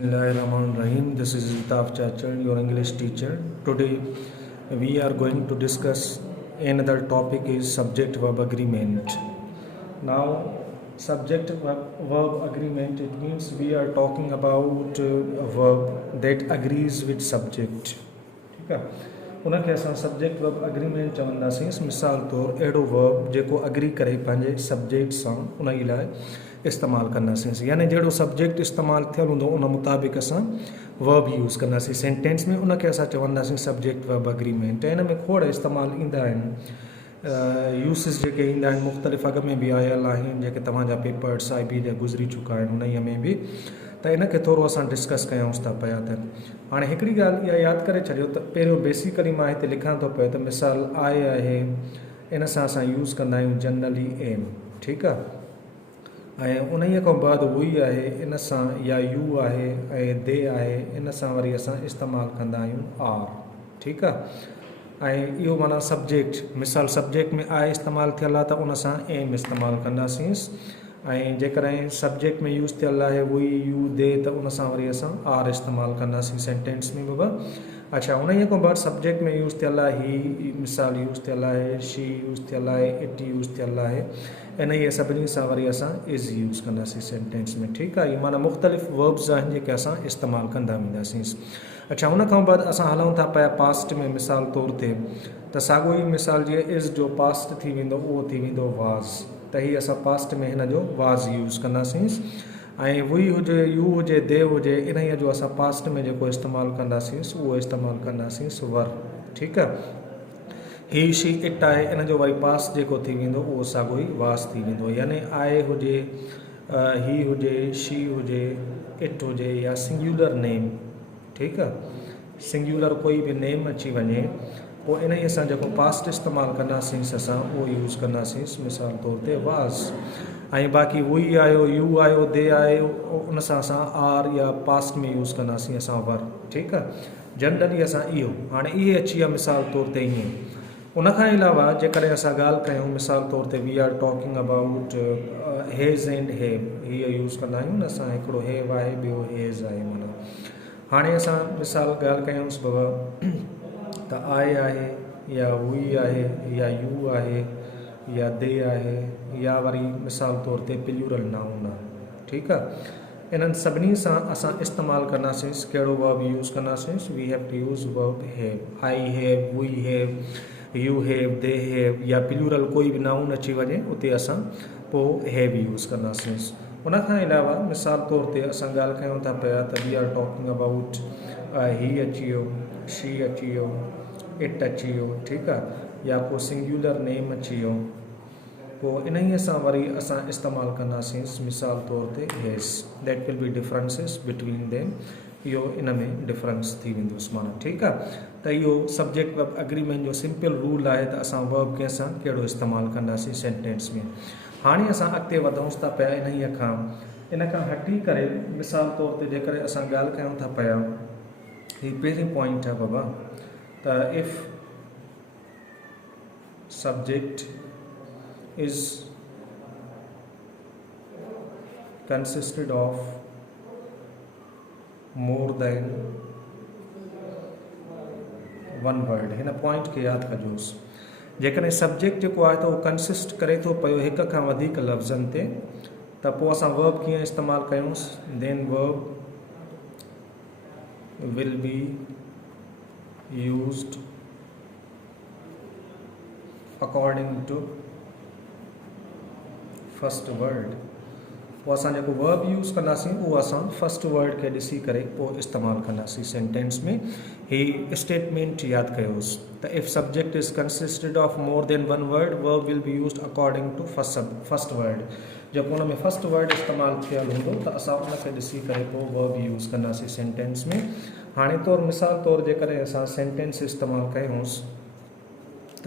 Bismillahirrahmanirrahim. This is Altaf Chachal, your English teacher. Today we are going to discuss another topic is subject verb agreement. Now subject verb agreement, it means we are talking about a verb that agrees with subject. ठीक है, उनखे असां subject verb agreement चवंदासीं. मिसाल तौरु अहिड़ो verb जेको agree करे पंहिंजे सब्जेक्ट सां उन जे लाइ इस्तेमालु कंदासीं. यानी जहिड़ो सब्जेक्ट इस्तेमालु थियल हूंदो उन मुताबिक़ असां वर्ब यूज़ कंदासीं सेंटेंस में. उनखे असां चवंदासीं सब्जेक्ट वर्ब अग्रीमेंट. ऐं इन में खोड़ इस्तेमालु ईंदा आहिनि. यूसिस जेके ईंदा आहिनि मुख़्तलिफ़ अॻ में बि आयल आहिनि जेके तव्हांजा पेपर्स IB जा गुज़री चुका आहिनि उन में बि. त इनखे थोरो असां डिस्कस कयूंसि था पिया. त हाणे हिकिड़ी ॻाल्हि इहा यादि करे छॾियो त पहिरियों बेसिकली मां हिते लिखां थो पियो त मिसाल आहे इन सां असां यूज़ कंदा आहियूं जनरली एम. ठीकु आहे. ऐं उन खां बाद उहो ई आहे इन सां या यू आहे ऐं दे आहे इन सां वरी असां इस्तेमालु कंदा आहियूं आर. ठीकु आहे. ऐं इहो माना सब्जेक्ट मिसाल सब्जेक्ट में आहे इस्तेमालु थियल आहे त उन सां एम इस्तेमालु कंदासीं. ऐं जेकॾहिं सब्जेक्ट में यूज़ थियल आहे उहो ई यू दे त उन सां वरी असां आर इस्तेमालु कंदासीं सेंटेंस में बि. अच्छा, उन खां बाद सब्जेक्ट में यूज़ थियल आहे ही मिसाल यूज़ थियल आहे, शी यूज़ थियल आहे, इट यूज़ थियल आहे. इन इहे सभिनी सां वरी असां इज़ यूज़ कंदासीं सेंटेंस में. ठीकु आहे. इहे माना मुख़्तलिफ़ वर्ब्स आहिनि जेके असां इस्तेमालु कंदा वेंदासीं. अच्छा, उन खां बाद असां हलूं था पिया पास्ट में. मिसाल तौर ते त साॻियो ई मिसाल जीअं इज़ जो पास्ट थी वेंदो उहो थी वेंदो वाज़. त हीअ असां पास्ट में हिन जो वाज़ यूज़ कंदासीं. ऐं वुई हुजे, यू हुजे, दे हुजे, इन जो असां पास्ट में जेको इस्तेमालु कंदासीं उहो इस्तेमालु कंदासीं वर. ठीकु आहे. ही शी इट आहे इन जो वरी पास्ट जेको थी वेंदो उहो साॻियो ई वास थी वेंदो. यानी आहे हुजे, ही हुजे, शी हुजे, इट हुजे या सिंगुलर नेम. ठीकु आहे. सिंगुलर कोई बि नेम अची वञे पोइ इन सां जेको पास्ट इस्तेमालु कंदासीं असां उहो यूज़ कंदासीं. मिसाल तौर ते वाज़. ऐं बाक़ी उहो ई आयो, यू आयो, दे आयो, उन सां असां आर या पास्ट में यूज़ कंदासीं असां वर. ठीकु आहे. जनरली असां इहो हाणे इहे अची विया मिसाल तौर ते ईअं. उनखां अलावा जेकॾहिं असां ॻाल्हि कयूं मिसाल तौर ते we are talking about has and have, हीअ यूज़ कंदा आहियूं न असां. हिकिड़ो हेव आहे, ॿियो हेज़ आहे. माना हाणे असां मिसाल ॻाल्हि कयूंसि बाबा त आहे या हुई आहे या यू आहे या दे आहे या वरी मिसाल तौर ते प्लूरल नाउन आहे. ठीकु आहे. इन्हनि सभिनी सां असां इस्तेमालु कंदासीं कहिड़ो वर्ब यूज़ कंदासीं. We have to use verb have. I have, we have, you have, they have या प्लूरल कोई बि नाउन अची वञे उते असां पोइ हैव यूज़ कंदासीं. उनखां अलावा मिसाल तौर ते असां ॻाल्हि कयूं था पिया त वी आर टॉकिंग अबाउट ही अची वियो, शी अची वियो, इट अची वियो. ठीकु आहे. या को सिंगुलर नेम अची वियो पोइ इन सां वरी असां इस्तेमालु कंदासीं मिसाल तौर ते has. That will be differences between them. इहो इन में डिफरेंस थी वेंदुसि माना. ठीकु आहे. त इहो सब्जेक्ट वर्ब अग्रीमेंट जो सिंपल रूल आहे त असां वर्ब कंहिंसां कहिड़ो इस्तेमालु कंदासीं सेंटेंस में. हाणे असां अॻिते वधूंसि था पिया इन खां हटी करे. मिसाल तौर ते जेकॾहिं असां ॻाल्हि कयूं था पिया, हीअ पहिरीं पॉइंट आहे बाबा त if subject is consisted of more than one word. हिन पॉइंट खे यादि कजोसि. जेकॾहिं सब्जेक्ट जेको आहे त उहो कंसिस्ट करे थो पियो हिक खां वधीक लफ़्ज़नि ते त पोइ असां वर्ब कीअं इस्तेमालु कयूंसि. Then verb will be used according to first word. पोइ असां जेको वर्ब यूज़ कंदासीं उहो असां फर्स्ट वर्ड खे ॾिसी करे पोइ इस्तेमालु कंदासीं सेंटेंस में. ही स्टेटमेंट यादि कयोसि त if subject is consisted of more than one word verb will be used according to first word. जेको हुन में फर्स्ट वर्ड इस्तेमालु थियल हूंदो त असां उनखे ॾिसी करे पोइ वर्ब यूज़ कंदासीं सेंटेंस में. हाणे तौरु मिसाल तौरु जेकॾहिं असां सेंटेंस इस्तेमालु कयूंसि त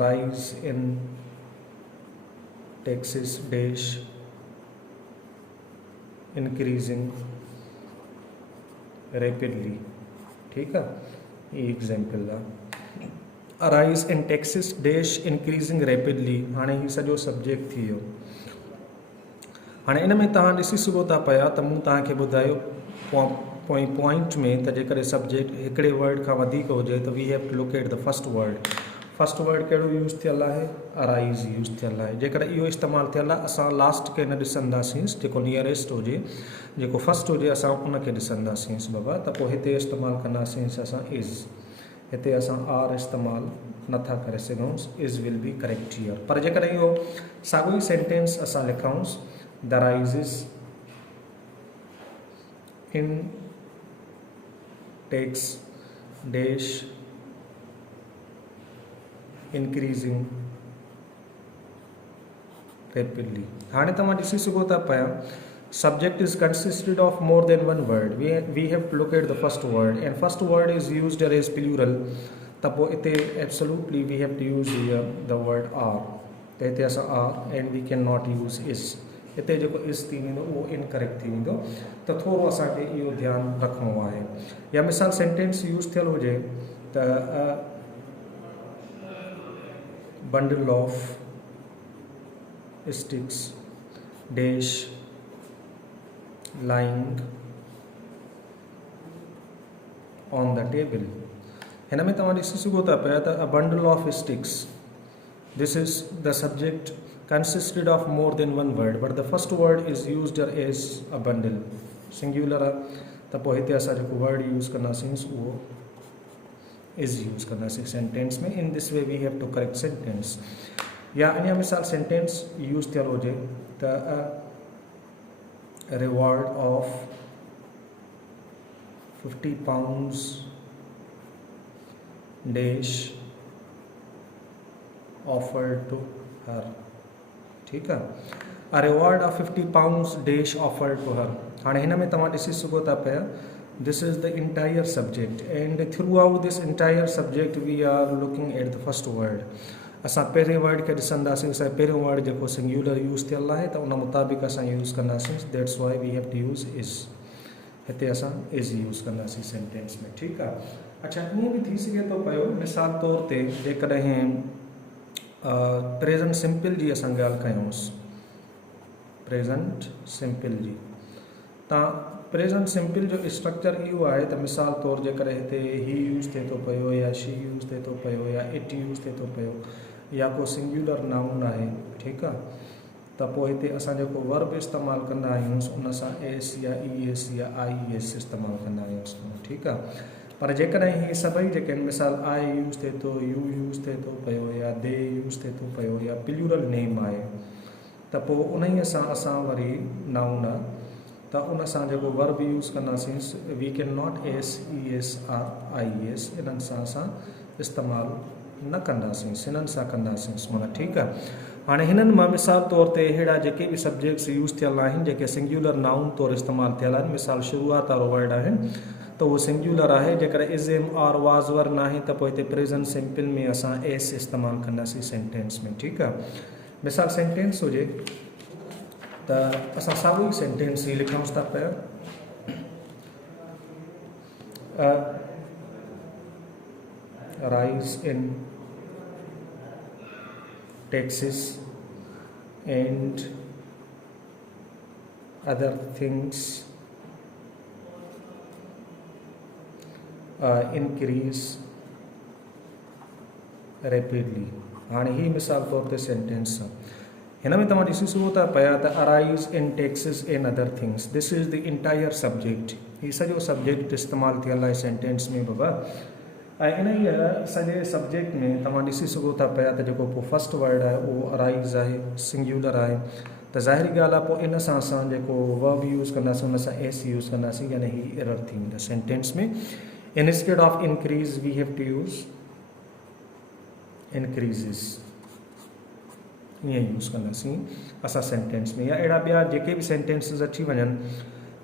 rise in taxes dash increasing rapidly. ठीकु आहे. ये एग्जाम्पल आहे. Arise in taxis dash increasing rapidly. हाणे ही सॼो सब्जेक्ट थी वियो. हाणे इन में तव्हां ॾिसी सघो था पिया त मूं तव्हांखे ॿुधायो पॉइंट में त जेकॾहिं सब्जेक्ट हिकिड़े वर्ड खां वधीक हुजे त we have to locate the first word कहिड़ो यूज़ थियल आहे अराइज़ यूज़ थियल आहे जेकॾहिं इहो इस्तेमालु थियल आहे असां लास्ट खे न ॾिसंदासीं जेको नियरेस्ट हुजे जेको फर्स्ट हुजे असां उनखे ॾिसंदासीं बाबा त पोइ हिते इस्तेमालु कंदासीं असां इज़ हिते असां आर इस्तेमालु नथा करे सघूं is will be correct here पर जेकॾहिं इहो साॻियो ई सेंटेंस असां लिखूंसि the rises in tax dash increasing rapidly. हाणे तव्हां ॾिसी सघो था पिया subject is consisted of more than one word. We have to look at the first word and first word is used as plural. त पोइ हिते absolutely we have to use here the word are. त हिते असां are and we cannot use is. हिते जेको is थी वेंदो उहो इनकरेक्ट थी वेंदो त थोरो असांखे इहो ध्यानु रखिणो आहे या मिसाल सेंटेंस यूज़ थियल हुजे त bundle of sticks dash lying on the table हिन में तव्हां ॾिसी सघो था पिया त a bundle of sticks this is the subject consisted of more than one word but the first word is used as a bundle singular त पोइ हिते असां जेको word यूज़ कंदासीं उहो is यूज़ कंदासीं सेंटेंस में in this way we have to correct sentence या अन्य मिसाल सेंटेंस यूज़ थियल हुजे त reward of 50 pounds dash offered to her ठीकु आहे a reward of 50 pounds dash offered to her हाणे हिन में तव्हां ॾिसी सघो था पिया this is the entire subject and throughout this entire subject we are looking at the first word असां पहिरें वर्ड खे ॾिसंदासीं असां पहिरियों वर्ड जेको सिंगुलर यूज़ थियल आहे त उन मुताबिक़ असां यूज़ कंदासीं that's why we have to use is हिते असां इज़ यूज़ कंदासीं सेंटेंस में ठीकु आहे अच्छा ईअं बि थी सघे थो पियो मिसाल तौर ते जेकॾहिं प्रेज़ेंट सिंपल जी असां ॻाल्हि कयूंसि प्रेज़ेंट सिंपल जी तव्हां प्रेज़ेंट सिंपल जो स्ट्रक्चर इहो आहे त मिसाल तौरु जेकॾहिं हिते ही यूज़ थिए थो पियो या शी यूज़ थिए थो पियो या इट यूज़ थिए थो पियो या को सिंगुलर नाउन आहे ठीकु आहे त पोइ हिते असां जेको वर्ब इस्तेमालु कंदा आहियूं उन सां एस या ई एस या आई एस इस्तेमालु कंदा आहियूं ठीकु आहे पर जेकॾहिं हीअ सभई जेके आहिनि मिसाल आई यूज़ थिए थो यू यूज़ थिए थो पियो या दे यूज़ थिए थो पियो या प्लूरल नेम आहे त पोइ उन ई सां असां वरी नाउन त उन सां जेको वर्ब यूज़ कंदासीं we can not S E S R I S इन्हनि सां असां इस्तेमालु न कंदासीं हिननि सां कंदासीं माना ठीकु आहे हाणे हिननि मां मिसाल तौर ते अहिड़ा जेके बि सब्जेक्ट्स यूज़ थियल आहिनि जेके सिंगुलर नाउन तौरु इस्तेमालु थियल आहिनि मिसाल शुरूआत वारो वर्ड आहिनि त उहो सिंगुलर आहे जेकर इज़ एम आर वाज़ वर न आहे त पोइ हिते प्रेज़ेंट सिंपल में असां एस इस्तेमालु कंदासीं सेंटेंस में ठीकु आहे मिसाल सेंटेंस हुजे त असां साॻियो ई सेंटेंस ई लिखूंसि था पिया rise in taxes and other things increase rapidly हाणे ही मिसाल तौर ते सेंटेंस हिन में तव्हां ॾिसी सघो था पिया त arise in taxis and other things this is the entire subject हीउ सॼो सब्जेक्ट इस्तेमालु थियल आहे सेंटेंस में बाबा ऐं इन ई सॼे सब्जेक्ट में तव्हां ॾिसी सघो था पिया त जेको पोइ फस्ट वर्ड आहे उहो अराइज़ आहे सिंगुलर आहे त ज़ाहिरी ॻाल्हि आहे पोइ इन सां असां जेको वर्ब यूज़ कंदासीं उन सां एस यूज़ कंदासीं यानी ही एरर थी वेंदा सेंटेंस में instead of increase we have to use increases ईअं यूज़ कंदासीं असां सेंटेंस में या अहिड़ा ॿिया जेके बि सेंटेंसिस अची वञनि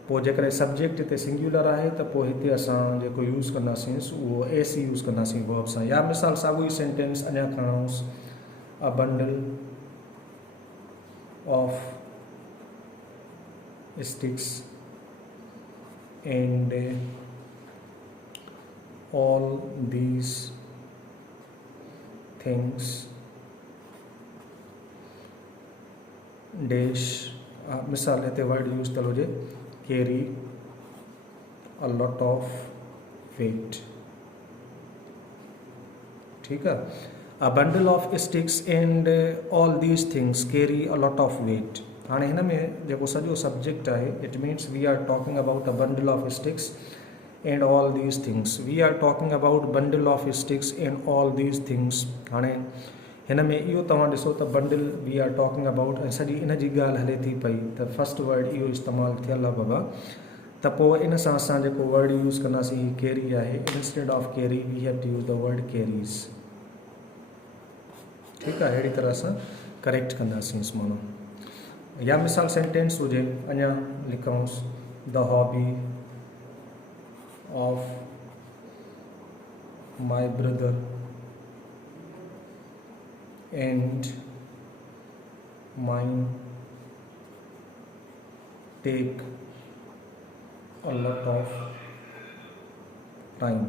पोइ जेकॾहिं सब्जेक्ट हिते सिंगुलर आहे त पोइ हिते असां जेको यूज़ कंदासीं उहो एस यूज़ कंदासीं वर्ब सां या मिसाल साॻियो ई सेंटेंस अञा खणूंसि a bundle of sticks and all these things dash मिसाल हिते वर्ड यूज़ कल हुजे carry a lot of weight, ठीक है। A bundle of sticks and all these things कैरी अ लॉट ऑफ वेट। हाँ हिन में जो सॼो सब्जेक्ट है, it means we are talking about a bundle of sticks and all these things. We are talking about bundle of sticks and all these things. हाँ हिन में इहो तव्हां ॾिसो त bundle we are talking about ऐं सॼी इन जी ॻाल्हि हले थी पई त फस्ट वर्ड इहो इस्तेमालु थियल आहे बाबा। त पोइ इन सां असां जेको वर्ड यूज़ कंदासीं ही कैरी आहे, instead of carry we have to use the word carries, ठीकु आहे। अहिड़ी तरह सां करेक्ट कंदासीं इस माण्हू। या मिसाल सेंटेंस हुजे अञा लिखूंसि the hobby of my brother and mine take a lot of time,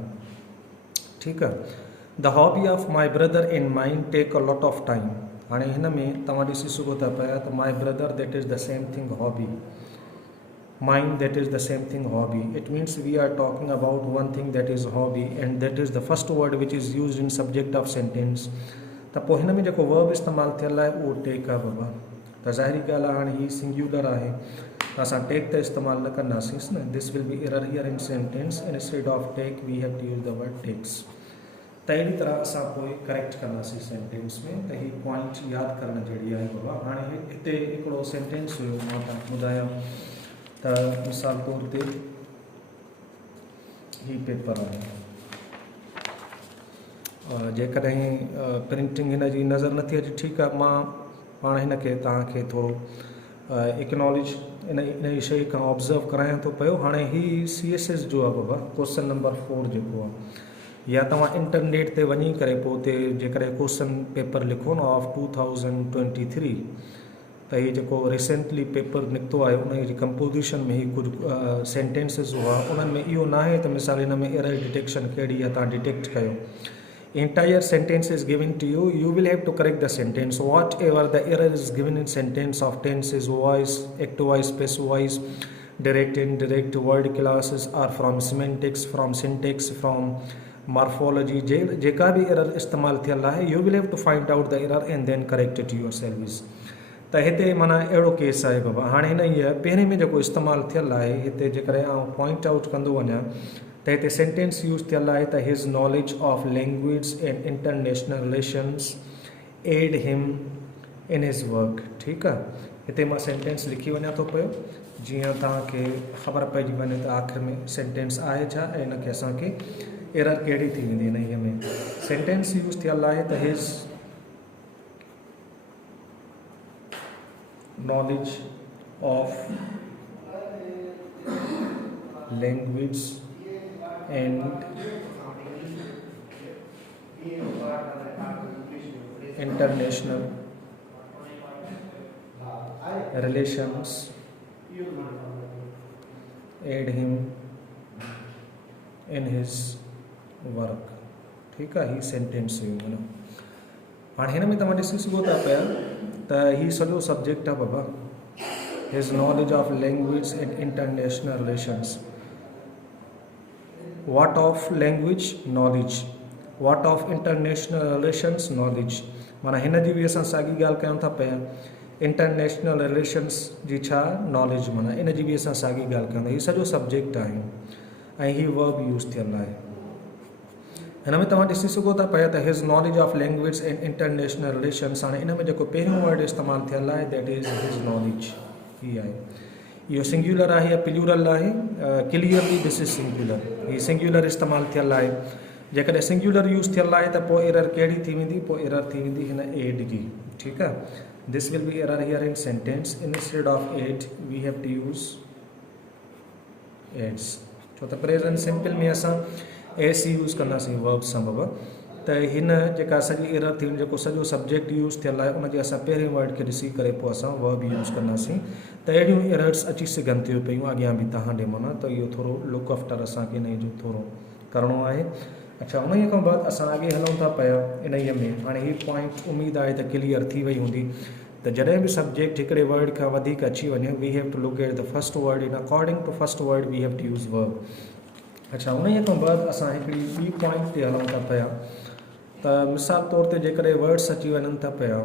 ठीक है। The hobby of my brother and mine take a lot of time. हाँ हिन में तव्हां ॾिसी सघो था पिया त my brother that is the same thing hobby, mine that is the same thing hobby. It means we are talking about one thing that is hobby and that is the first word which is use in subject of sentence. त पोइ हिन में जेको verb इस्तेमालु थियल आहे उहो take आहे बाबा। त ज़ाहिरी ॻाल्हि आहे हाणे ही सिंग्युलर आहे त असां टेक त इस्तेमालु न कंदासीं न। This will be error here in sentence, instead of take we have to use the word takes. त अहिड़ी तरह असां पोइ करेक्ट कंदासीं सेंटेंस में। त ही पॉइंट यादि करण जहिड़ी आहे बाबा। हाणे हिते हिकिड़ो सेंटेंस हुयो मां तव्हांखे ॿुधायां त मिसाल तौर ते ही पेपर आहे, जेकॾहिं प्रिंटिंग हिन जी नज़र नथी अचे, ठीकु आहे, मां पाण हिन खे तव्हांखे थोरो एक्नॉलेज इन जी शइ खां ऑब्ज़र्व करायां थो पियो। हाणे ही CSS जो आहे बाबा, क्वेश्चन नंबर 4 जेको आहे, या तव्हां इंटरनेट ते वञी करे पोइ उते जेकॾहिं क्वेश्चन पेपर लिखो न ऑफ 2023 त हीउ जेको रिसेंटली पेपर निकितो आहे उन जी कंपोजिशन में ही कुझु सेंटेंसिस हुआ, उन्हनि में इहो न आहे त मिसाल हिन में एरर डिटेक्शन कहिड़ी आहे तव्हां डिटेक्ट कयो। Entire sentence is given to you, you will have to correct the sentence. Whatever the error is given in sentence of tenses, voice, act voice, passive voice, direct, indirect, word classes are from semantics, from syntax, from morphology. जेका भी error इस्तेमाल थियल आहे, you will have to find out the error and then correct it yourself. त हिते माना अहिड़ो case आहे बाबा। हाणे हिन इहा पहिरें में जेको इस्तेमालु थियल आहे हिते जेकॾहिं आउं पॉइंट आउट कंदो वञा त हिते सेंटेंस यूज़ थियल आहे त his knowledge of language and international relations aid him in his work, ठीकु आहे। हिते मां सेंटेंस लिखी वञा थो पियो जीअं तव्हांखे ख़बर पइजी वञे त आख़िर में सेंटेंस आहे छा ऐं हिनखे असांखे एरर कहिड़ी थी वेंदी हिन में। सेंटेंस यूज़ थियल आहे त his knowledge of language and international relations aid him in his work, ठीकु आहे। ही सेंटेंस हुई माना। हाणे हिन में तव्हां ॾिसी सघो था पिया त ही सॼो सब्जेक्ट आहे बाबा, his knowledge of language and international relations. What of language knowledge, what of international relations knowledge, माना हिन जी बि असां साॻी ॻाल्हि कयूं था पिया। इंटरनेशनल रिलेशन्स जी छा नॉलेज, माना इन जी बि असां साॻी ॻाल्हि कयूं था। हीउ सॼो सब्जेक्ट आहे ऐं ही वर्ब यूज़ थियल आहे। हिन में तव्हां ॾिसी सघो था पिया त his knowledge of language and international relations. हाणे इन में जेको पहिरियों वर्ड इस्तेमालु थियल आहे दैट इज़ हिज नॉलेज, ही आहे। इहो सिंग्युलर आहे या प्लूरल आहे? Clearly this is singular. He singular इस्तेमालु थियल आहे। जेकॾहिं सिंग्युलर यूज़ थियल आहे त पोइ एरर कहिड़ी थी वेंदी? पोइ एरर थी वेंदी हिन एड जी, ठीकु आहे। This will be error here in sentence, instead of aid we have to use aids. छो त प्रेज़ेंट सिंपल में असां एस यूज़ कंदासीं वर्ब सां बाबा। त हिन जेका सॼी एरर थी जेको सॼो सब्जेक्ट यूज़ थियल आहे उनजे असां पहिरें वर्ड खे ॾिसी करे पोइ असां वर्ब यूज़ कंदासीं। त अहिड़ियूं एरर्स अची सघनि थियूं पियूं अॻियां बि तव्हां ॾे माना। त इहो थोरो लुक आफ्टर असांखे इन जो थोरो करिणो आहे। अच्छा, उन खां बाद असां अॻे हलूं था पिया इन में। हाणे हीअ पॉइंट उमेदु आहे त क्लियर थी वई हूंदी त त जॾहिं बि सब्जेक्ट हिकिड़े वर्ड खां वधीक अची वञे we have to look at the first word in according to first word we have to use verb. अच्छा, उन खां बाद असां हिकिड़ी ॿी पॉइंट ते हलूं था पिया त मिसाल तौर ते जेकॾहिं वर्ड्स अची वञनि था पिया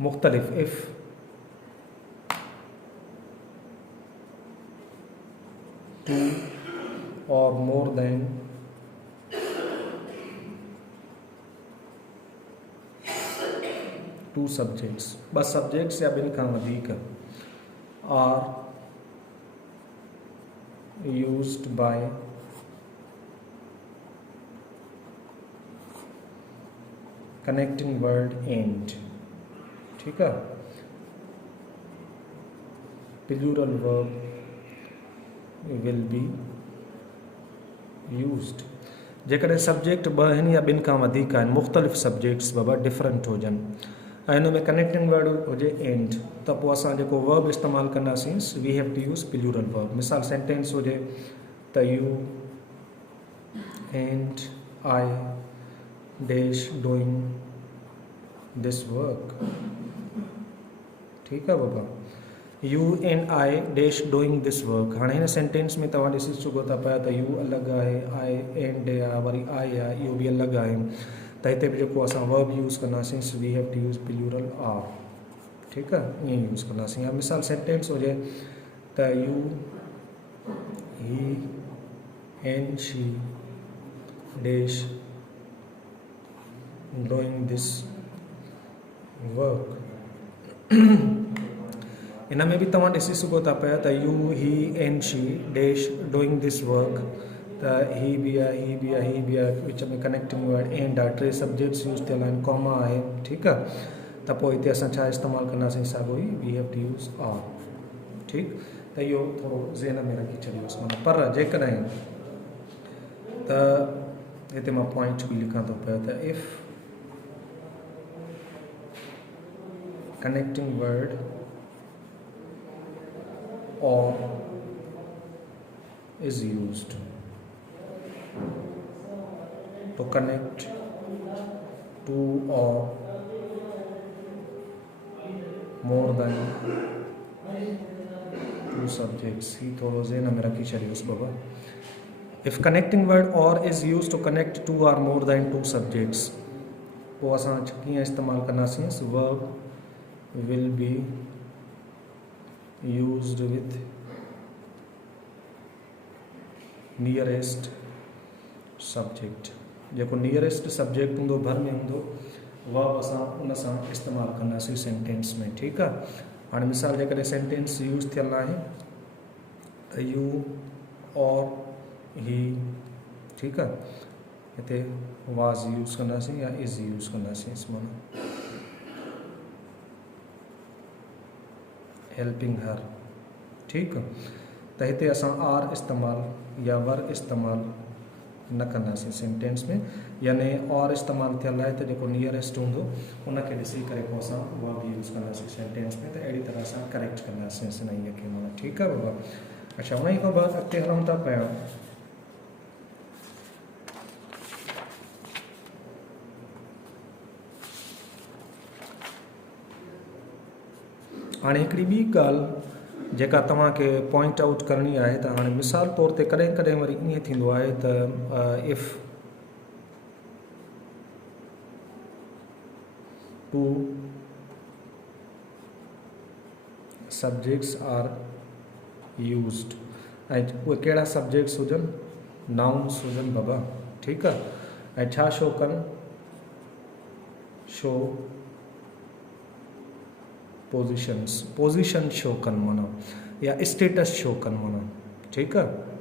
मुख़्तलिफ़ इफ़ टू और मोर देन टू सब्जेक्ट्स, ॿ सब्जेक्ट्स या ॿिनि खां वधीक are used by connecting word and, ठीक है, plural verb will be used। जेकॾहिं सब्जेक्ट ॿ आहिनि या ॿिनि खां वधीक आहिनि, मुख़्तलिफ़ सब्जेक्ट्स बाबा डिफरेंट हुजनि ऐं हिन में कनेक्टिंग वर्ड हुजे एंड, त पोइ असां जेको वर्ब इस्तेमालु कंदासीं we have to use plural verb. मिसाल सेंटेंस हुजे त you and I dash doing this work, ठीकु आहे बाबा, you and I dash doing this work. हाणे हिन सेंटेंस में तव्हां ॾिसी सघो था पिया त यू अलॻि आहे, आई एंड आहे, वरी आई आहे, इहो बि अलॻि आहे, त हिते बि जेको असां वर्ब यूज़ कंदासीं we have to use plural are, ठीकु आहे, ईअं यूज़ कंदासीं। या मिसाल सेंटेंस हुजे त you he and she dash doing this work. इन में बि तव्हां ॾिसी सघो था पिया त you he and she dash doing this work, त ही बि आहे, ही बि आहे, ही बि आहे, विच में कनेक्टिंग वर्ड एंड आहे, टे सब्जेक्ट्स यूज़ थियल आहिनि, कॉमा आहे, ठीकु आहे, त पोइ हिते असां छा इस्तेमालु कंदासीं, साॻियो ई we have to use are, ठीकु। त इहो थोरो ज़हन में रखी छॾियोसि माना। पर जेकॾहिं त हिते मां पॉइंट बि लिखां थो पियो त if connecting word or is used to connect two or more than two subjects। ही थोरो ज़हन में रखी छॾियोसि बाबा। if connecting word or is used to connect two or more than two subjects, पोइ असां कीअं इस्तेमालु कंदासीं, verb will be used with nearest subject। जेको nearest subject हूंदो भर में हूंदो वर्ब असां उन सां इस्तेमालु कंदासीं सेंटेंस में, ठीकु आहे। हाणे मिसाल जेकॾहिं सेंटेंस यूज़ थियल आहे त यू और ही, ठीकु आहे, हिते वाज़ यूज़ कंदासीं या इज़ यूज़ कंदासीं, माना हेल्पिंग हर, ठीकु। त हिते असां आर इस्तेमालु या वर इस्तेमालु न कंदासीं सेंटेंस में, यानी और इस्तेमालु थियल आहे त जेको नियरेस्ट हूंदो उनखे ॾिसी करे पोइ असां वर्ब यूज़ कंदासीं सेंटेंस में, त अहिड़ी तरह सां करेक्ट कंदासीं इन खे, माना ठीकु आहे बाबा। अच्छा, उन खां बाद अॻिते हलूं था पिया। हाणे हिकिड़ी ॿी ॻाल्हि जेका तव्हांखे पॉइंट आउट करणी आहे, त हाणे मिसाल तौर ते कॾहिं कॾहिं वरी ईअं थींदो आहे त if two subjects are used, ऐं उहे कहिड़ा सब्जेक्ट्स हुजनि, नाउन्स हुजनि बाबा, ठीकु आहे, ऐं छा शो कनि, शो पोज़ीशन शो कनि माना, या स्टेटस शो कनि माना, ठीकु आहे।